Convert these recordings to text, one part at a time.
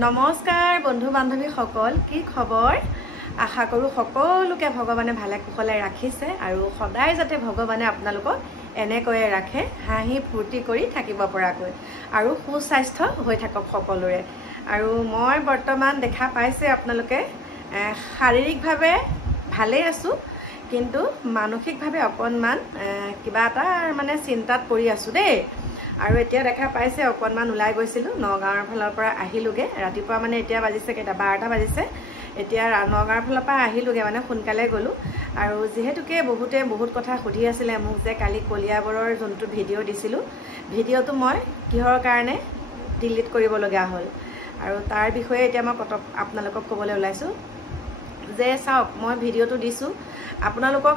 নমস্কাৰ বন্ধু বান্ধৱী সকল, কি খবৰ? আশা কৰো সকলোকে ভগৱানে ভালে কুশলে ৰাখিছে আৰু সদায় যাতে ভগৱানে আপোনালোকক এনেকৈয়ে ৰাখে, হাঁহি ফূৰ্তি কৰি থাকিব পৰাকৈ আৰু সুস্বাস্থ্য হৈ থাকক সকলোৰে। আৰু মই বৰ্তমান দেখা পাইছে আপোনালোকে শাৰীৰিকভাৱে ভালে আছো, কিন্তু মানসিকভাৱে অকণমান কিবা এটা মানে চিন্তাত পৰি আছো দেই। আৰু এতিয়া দেখা পাইছে অকণমান ওলাই গৈছিলোঁ, নগাঁৱৰ ফালৰ পৰা আহিলোগে ৰাতিপুৱা, মানে এতিয়া বাজিছে কেইটা 12টা বাজিছে। এতিয়া নগাঁৱৰ ফালৰ পৰা আহিলোগে, মানে সোনকালে গ'লোঁ। আৰু যিহেতুকে বহুত কথা সুধি আছিলে মোক যে কালি কলিয়াবৰৰ যোনটো ভিডিঅ' দিছিলোঁ, ভিডিঅ'টো মই কিহৰ কাৰণে ডিলিট কৰিবলগীয়া হ'ল, আৰু তাৰ বিষয়ে এতিয়া মই আপোনালোকক ক'বলৈ ওলাইছোঁ যে চাওক, মই ভিডিঅ'টো দিছোঁ আপোনালোকক,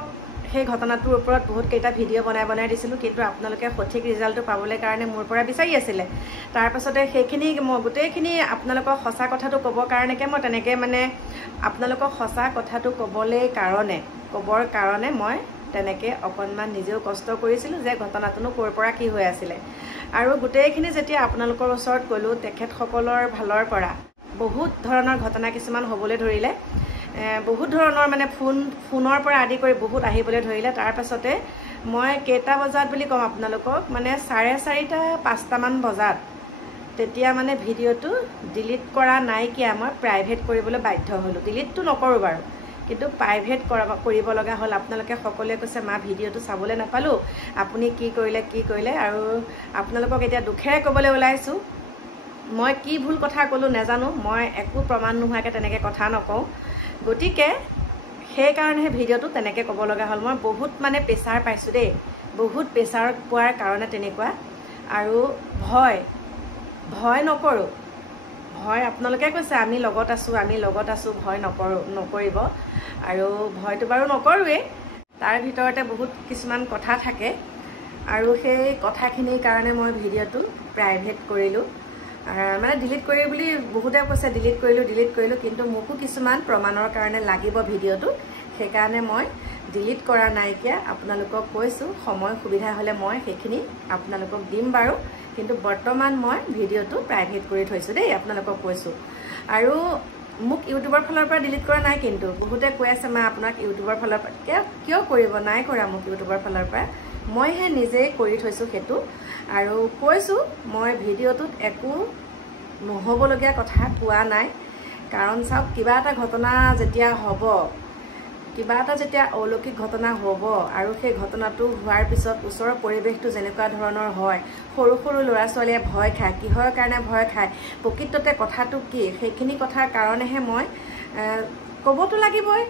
সেই ঘটনাটোৰ ওপৰত বহুত কেইটা ভিডিঅ' বনাই দিছিলোঁ, কিন্তু আপোনালোকে সঠিক ৰিজাল্টটো পাবলৈ কাৰণে মোৰ পৰা বিচাৰি আছিলে। তাৰপাছতে সেইখিনি মই গোটেইখিনি আপোনালোকক সঁচা কথাটো ক'বৰ কাৰণেকে মই তেনেকৈ মানে আপোনালোকক সঁচা কথাটো ক'বৰ কাৰণে মই তেনেকৈ অকণমান নিজেও কষ্ট কৰিছিলোঁ যে ঘটনাটোনো ক'ৰ পৰা কি হৈ আছিলে। আৰু গোটেইখিনি যেতিয়া আপোনালোকৰ ওচৰত ক'লোঁ, তেখেতসকলৰ ফালৰ পৰা বহুত ধৰণৰ ঘটনা কিছুমান হ'বলৈ ধৰিলে, বহুত ধৰণৰ মানে ফোনৰ পৰা আদি কৰি বহুত আহিবলৈ ধৰিলে। তাৰপাছতে মই কেইটা বজাত বুলি ক'ম আপোনালোকক, মানে 4:30-5টামান বজাত তেতিয়া মানে ভিডিঅ'টো ডিলিট কৰা নাইকিয়া মই প্ৰাইভেট কৰিবলৈ বাধ্য হ'লোঁ। ডিলিটটো নকৰোঁ বাৰু, কিন্তু প্ৰাইভেট কৰিব লগা হ'ল। আপোনালোকে সকলোৱে কৈছে মা ভিডিঅ'টো চাবলৈ নাপালোঁ, আপুনি কি কৰিলে। আৰু আপোনালোকক এতিয়া দুখেৰে ক'বলৈ ওলাইছোঁ, মই কি ভুল কথা ক'লোঁ নাজানো, মই একো প্ৰমাণ নোহোৱাকৈ তেনেকৈ কথা নকওঁ। গতিকে সেইকাৰণেহে ভিডিঅ'টো তেনেকৈ ক'ব লগা হ'ল। মই বহুত মানে প্ৰেছাৰ পাইছোঁ দেই, বহুত প্ৰেছাৰ পোৱাৰ কাৰণে তেনেকুৱা। আৰু ভয় নকৰোঁ, ভয় আপোনালোকে কৈছে আমি লগত আছোঁ, ভয় নকৰিব। আৰু ভয়টো বাৰু নকৰোঁৱেই, তাৰ ভিতৰতে বহুত কিছুমান কথা থাকে, আৰু সেই কথাখিনিৰ কাৰণে মই ভিডিঅ'টো প্ৰাইভেট কৰিলোঁ। মানে ডিলিট কৰি বুলি বহুতে কৈছে, ডিলিট কৰিলোঁ, কিন্তু মোকো কিছুমান প্ৰমাণৰ কাৰণে লাগিব ভিডিঅ'টো, সেইকাৰণে মই ডিলিট কৰা নাইকিয়া। আপোনালোকক কৈছোঁ সময় সুবিধা হ'লে মই সেইখিনি আপোনালোকক দিম বাৰু, কিন্তু বৰ্তমান মই ভিডিঅ'টো প্ৰাইভেট কৰি থৈছোঁ দেই, আপোনালোকক কৈছোঁ। আৰু মোক ইউটিউবৰ ফালৰ পৰা ডিলিট কৰা নাই, কিন্তু বহুতে কৈ আছে মা আপোনাক ইউটিউবৰ ফালৰ পৰা কিয় কৰিব, নাই কৰা মোক ইউটিউবৰ ফালৰ পৰা, মইহে নিজেই কৰি থৈছোঁ সেইটো। আৰু কৈছোঁ মই ভিডিঅ'টোত একো নহ'বলগীয়া কথা কোৱা নাই, কাৰণ চাওক, কিবা এটা ঘটনা যেতিয়া হ'ব, কিবা এটা যেতিয়া অলৌকিক ঘটনা হ'ব, আৰু সেই ঘটনাটো হোৱাৰ পিছত ওচৰৰ পৰিৱেশটো যেনেকুৱা ধৰণৰ হয়, সৰু ল'ৰা ছোৱালীয়ে ভয় খায়, কিহৰ কাৰণে ভয় খায়, প্ৰকৃততে কথাটো কি, সেইখিনি কথাৰ কাৰণেহে মই ক'বতো লাগিবই।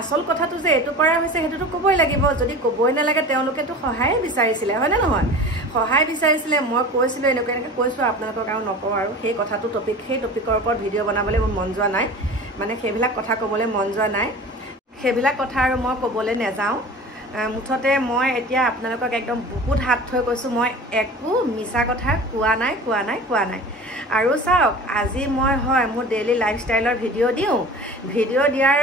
আচল কথাটো যে এইটো কৰা হৈছে সেইটোতো ক'বই লাগিব, যদি ক'বই নালাগে তেওঁলোকেতো সহায়ে বিচাৰিছিলে, হয়নে নহয়? সহায় বিচাৰিছিলে, মই কৈছিলোঁ এনেকৈ কৈছোঁ আপোনালোকক, আৰু নকওঁ। আৰু সেই কথাটো সেই টপিকৰ ওপৰত ভিডিঅ' বনাবলৈ মোৰ মন যোৱা নাই, মানে সেইবিলাক কথা ক'বলৈ মন যোৱা নাই, সেইবিলাক কথা আৰু মই ক'বলৈ নাযাওঁ। মুঠতে মই এতিয়া আপোনালোকক একদম বুকুত হাত থৈ কৈছোঁ, মই একো মিছা কথা কোৱা নাই। আৰু চাওক, আজি মই মোৰ ডেইলি লাইফষ্টাইলৰ ভিডিঅ' দিয়াৰ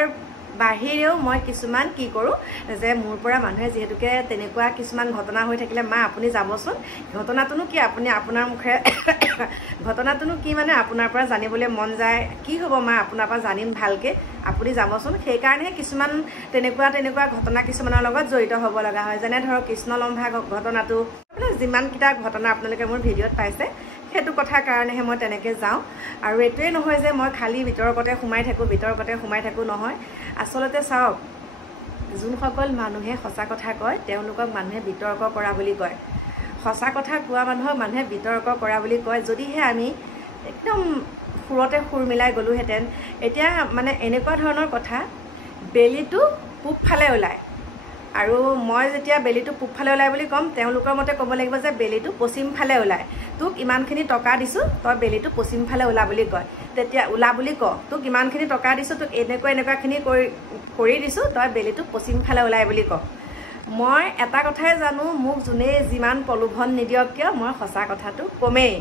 বাহিৰেও মই কিছুমান কি কৰোঁ যে মোৰ পৰা মানুহে যিহেতুকে তেনেকুৱা কিছুমান ঘটনা হৈ থাকিলে, মা আপুনি যাবচোন, ঘটনাটোনো কি, আপুনি আপোনাৰ মুখেৰে ঘটনাটোনো কি মানে আপোনাৰ পৰা জানিবলৈ মন যায়, কি হ'ব মা আপোনাৰ পৰা জানিম ভালকৈ, আপুনি যাবচোন। সেইকাৰণেহে কিছুমান তেনেকুৱা ঘটনা কিছুমানৰ লগত জড়িত হ'ব লগা হয়, যেনে ধৰক কৃষ্ণলম্ভা ঘটনাটো, যিমানকেইটা ঘটনা আপোনালোকে মোৰ ভিডিঅ'ত পাইছে, সেইটো কথাৰ কাৰণেহে মই তেনেকৈ যাওঁ। আৰু এইটোৱেই নহয় যে মই খালী বিতৰ্কতে সোমাই থাকোঁ নহয়। আচলতে চাওক, যোনসকল মানুহে সঁচা কথা কয় তেওঁলোকক মানুহে বিতৰ্ক কৰা বুলি কয়, সঁচা কথা কোৱা মানুহক মানুহে বিতৰ্ক কৰা বুলি কয়। যদিহে আমি একদম সুৰতে সুৰ মিলাই গ'লোহেঁতেন, এতিয়া মানে এনেকুৱা ধৰণৰ কথা, বেলিটো পূব ফালে ওলায়, আৰু মই যেতিয়া বেলিটো পূব ফালে ওলায় বুলি ক'ম, তেওঁলোকৰ মতে ক'ব লাগিব যে বেলিটো পশ্চিম ফালে ওলায়, তোক ইমানখিনি টকা দিছোঁ, তই বেলিটো পশ্চিম ফালে ওলা বুলি কয়, তেতিয়া ওলা বুলি ক, তোক ইমানখিনি টকা দিছোঁ, তোক এনেকুৱাখিনি কৰি দিছোঁ, তই বেলিটো পশ্চিম ফালে ওলাই বুলি ক। মই এটা কথাই জানো, মোক যোনেই যিমান প্ৰলোভন নিদিয়ক কিয়, মই সঁচা কথাটো কমেই,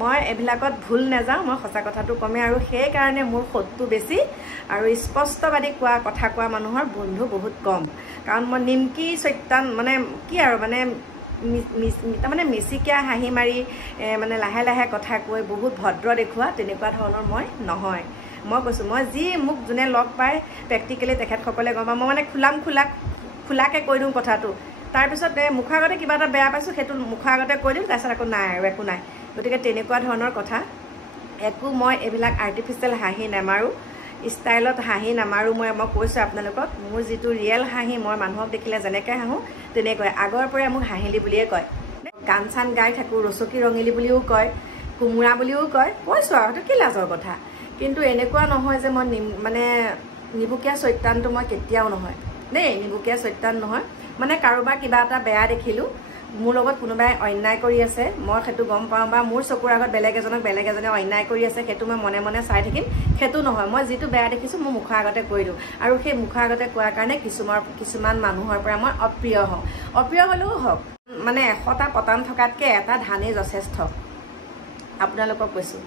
মই এইবিলাকত ভুল নাযাওঁ, মই সঁচা কথাটো কমেই। আৰু সেইকাৰণে মোৰ শত্ৰু বেছি, আৰু স্পষ্টবাদী কথা কোৱা মানুহৰ বন্ধু বহুত কম, কাৰণ মই নিমকি চৈতান, মানে কি আৰু, মানে তাৰমানে মিচিকিয়া হাঁহি মাৰি মানে লাহে লাহে কথা কৈ বহুত ভদ্ৰ দেখুওৱা তেনেকুৱা ধৰণৰ মই নহয়। মই কৈছোঁ মই যি মোক যোনে লগ পায় প্ৰেক্টিকেলি তেখেতসকলে গম পায় মই মানে খোলাকৈ কৈ দিওঁ কথাটো। তাৰপিছত মুখৰ আগতে কিবা এটা বেয়া পাইছোঁ সেইটো মুখৰ আগতে কৈ দিওঁ, তাৰপিছত আকৌ নাই আৰু একো নাই। গতিকে তেনেকুৱা ধৰণৰ কথা। একো মই এইবিলাক আৰ্টিফিচিয়েল হাঁহি নামাৰোঁ, ষ্টাইলত হাঁহি নামাৰোঁ। মই কৈছোঁ আপোনালোকক মোৰ যিটো ৰিয়েল হাঁহি, মই মানুহক দেখিলে যেনেকৈ হাঁহোঁ তেনেকৈ। আগৰ পৰাই মোক হাঁহিলি বুলিয়ে কয়। গান চান গাই থাকোঁ, ৰচকী ৰঙিলী বুলিও কয়, কোমোৰা বুলিও কয়। কৈছোঁ আৰু সেইটো কি লাজৰ কথা। কিন্তু এনেকুৱা নহয় যে মই মানে নিবুকীয়া চৈতানটো মই কেতিয়াও নহয় দেই, নিবুকীয়া চৈতান নহয়। মানে কাৰোবাৰ কিবা এটা বেয়া দেখিলোঁ, মোৰ লগত কোনোবাই অন্যায় কৰি আছে, মই সেইটো গম পাওঁ, বা মোৰ চকুৰ আগত বেলেগ এজনে অন্যায় কৰি আছে, সেইটো মই মনে মনে চাই থাকিম, সেইটো নহয়। মই যিটো বেয়া দেখিছোঁ মোৰ মুখৰ আগতে কৈ দিওঁ, আৰু সেই মুখৰ আগতে কোৱাৰ কাৰণে কিছুমান মানুহৰ পৰা মই অপ্ৰিয় হওঁ। অপ্ৰিয় হ'লেও হওক, মানে 100টা পতান থকাতকৈ এটা ধানেই যথেষ্ট, আপোনালোকক কৈছোঁ।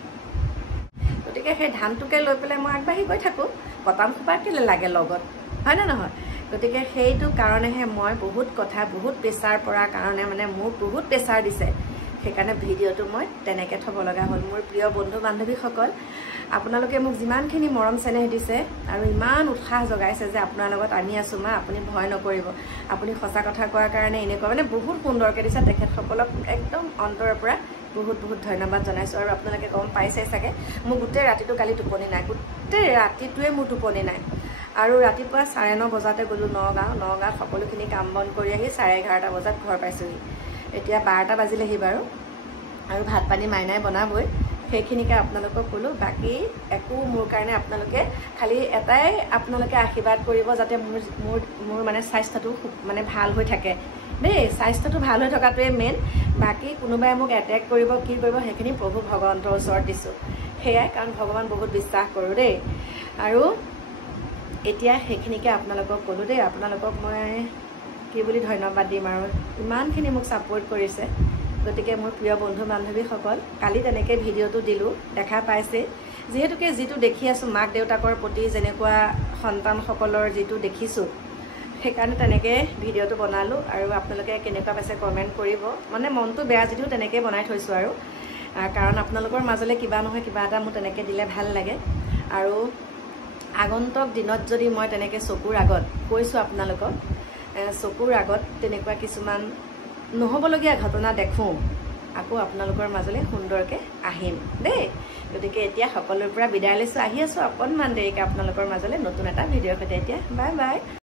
গতিকে সেই ধানটোকে লৈ পেলাই মই আগবাঢ়ি গৈ থাকোঁ, পতান সোপা কেলৈ লাগে লগত, হয়নে নহয়? গতিকে সেইটো কাৰণেহে মই বহুত কথা, বহুত প্ৰেছাৰ পৰাৰ কাৰণে মানে মোক বহুত প্ৰেছাৰ দিছে, সেইকাৰণে ভিডিঅ'টো মই তেনেকৈ থ'ব লগা হ'ল। মোৰ প্ৰিয় বন্ধু বান্ধৱীসকল, আপোনালোকে মোক যিমানখিনি মৰম চেনেহ দিছে আৰু ইমান উৎসাহ জগাইছে যে আপোনাৰ লগত আমি আছোঁ মা, আপুনি ভয় নকৰিব, আপুনি সঁচা কথা কোৱাৰ কাৰণে এনেকুৱা মানে বহুত সুন্দৰকৈ দিছে। তেখেতসকলক একদম অন্তৰৰ পৰা বহুত বহুত ধন্যবাদ জনাইছোঁ। আৰু আপোনালোকে গম পাইছে চাগে মোৰ গোটেই ৰাতিটো কালি টোপনি নাই, গোটেই ৰাতিটোৱে মোৰ টোপনি নাই। আৰু ৰাতিপুৱা 9:30 বজাতে গ'লোঁ নগাঁৱত সকলোখিনি কাম বন কৰি আহি 11:30 বজাত ঘৰ পাইছোঁহি। এতিয়া 12টা বাজিলেহি বাৰু, আৰু ভাত পানী মাইনাই বনাবই, সেইখিনিকে আপোনালোকক ক'লোঁ। বাকী একো মোৰ কাৰণে আপোনালোকে খালি এটাই আপোনালোকে আশীৰ্বাদ কৰিব, যাতে মোৰ মানে স্বাস্থ্যটো মানে ভাল হৈ থাকে দেই। স্বাস্থ্যটো ভাল হৈ থকাটোৱে মেইন। বাকী কোনোবাই মোক এটেক কৰিব কি কৰিব সেইখিনি প্ৰভু ভগৱন্তৰ ওচৰত দিছোঁ, সেয়াই। কাৰণ ভগৱান বহুত বিশ্বাস কৰোঁ দেই। আৰু এতিয়া সেইখিনিকে আপোনালোকক ক'লোঁ দেই। আপোনালোকক মই কি বুলি ধন্যবাদ দিম আৰু, ইমানখিনি মোক ছাপোৰ্ট কৰিছে। গতিকে মোৰ প্ৰিয় বন্ধু বান্ধৱীসকল, কালি তেনেকৈ ভিডিঅ'টো দিলোঁ, দেখা পাইছে। যিহেতুকে যিটো দেখি আছোঁ মাক দেউতাকৰ প্ৰতি যেনেকুৱা সন্তানসকলৰ যিটো দেখিছোঁ, সেইকাৰণে তেনেকৈ ভিডিঅ'টো বনালোঁ। আৰু আপোনালোকে কেনেকুৱা পাইছে কমেণ্ট কৰিব। মানে মনটো বেয়া যদিও তেনেকৈ বনাই থৈছোঁ আৰু, কাৰণ আপোনালোকৰ মাজলৈ কিবা নহয় কিবা এটা মোৰ তেনেকৈ দিলে ভাল লাগে। আৰু আগন্তুক দিনত যদি মই তেনেকৈ চকুৰ আগত কৈছোঁ আপোনালোকক, চকুৰ আগত তেনেকুৱা কিছুমান নহ'বলগীয়া ঘটনা দেখোঁ, আকৌ আপোনালোকৰ মাজলৈ সুন্দৰকৈ আহিম দেই। গতিকে এতিয়া সকলোৰে পৰা বিদায় লৈছোঁ, আহি আছোঁ অকণমান দেৰিকৈ আপোনালোকৰ মাজলৈ নতুন এটা ভিডিঅ'ৰ সৈতে। এতিয়া বাই বাই।